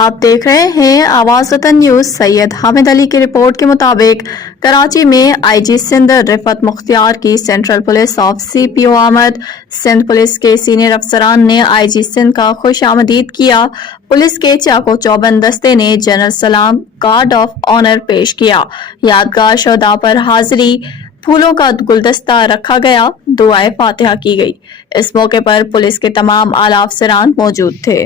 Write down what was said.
आप देख रहे हैं आवाज वतन न्यूज। सैयद हामिद अली की रिपोर्ट के मुताबिक कराची में आईजी सिंध रिफत मुख्तियार की सेंट्रल पुलिस ऑफ सीपीओ आमद सिंध पुलिस के सीनियर अफसरान ने आईजी सिंध का खुश आमदीद किया। पुलिस के चाको चौबंद दस्ते ने जनरल सलाम गार्ड ऑफ ऑनर पेश किया। यादगार शोधा पर हाजिरी, फूलों का गुलदस्ता रखा गया, दुआए फातिहा की गई। इस मौके पर पुलिस के तमाम आला अफसरान मौजूद थे।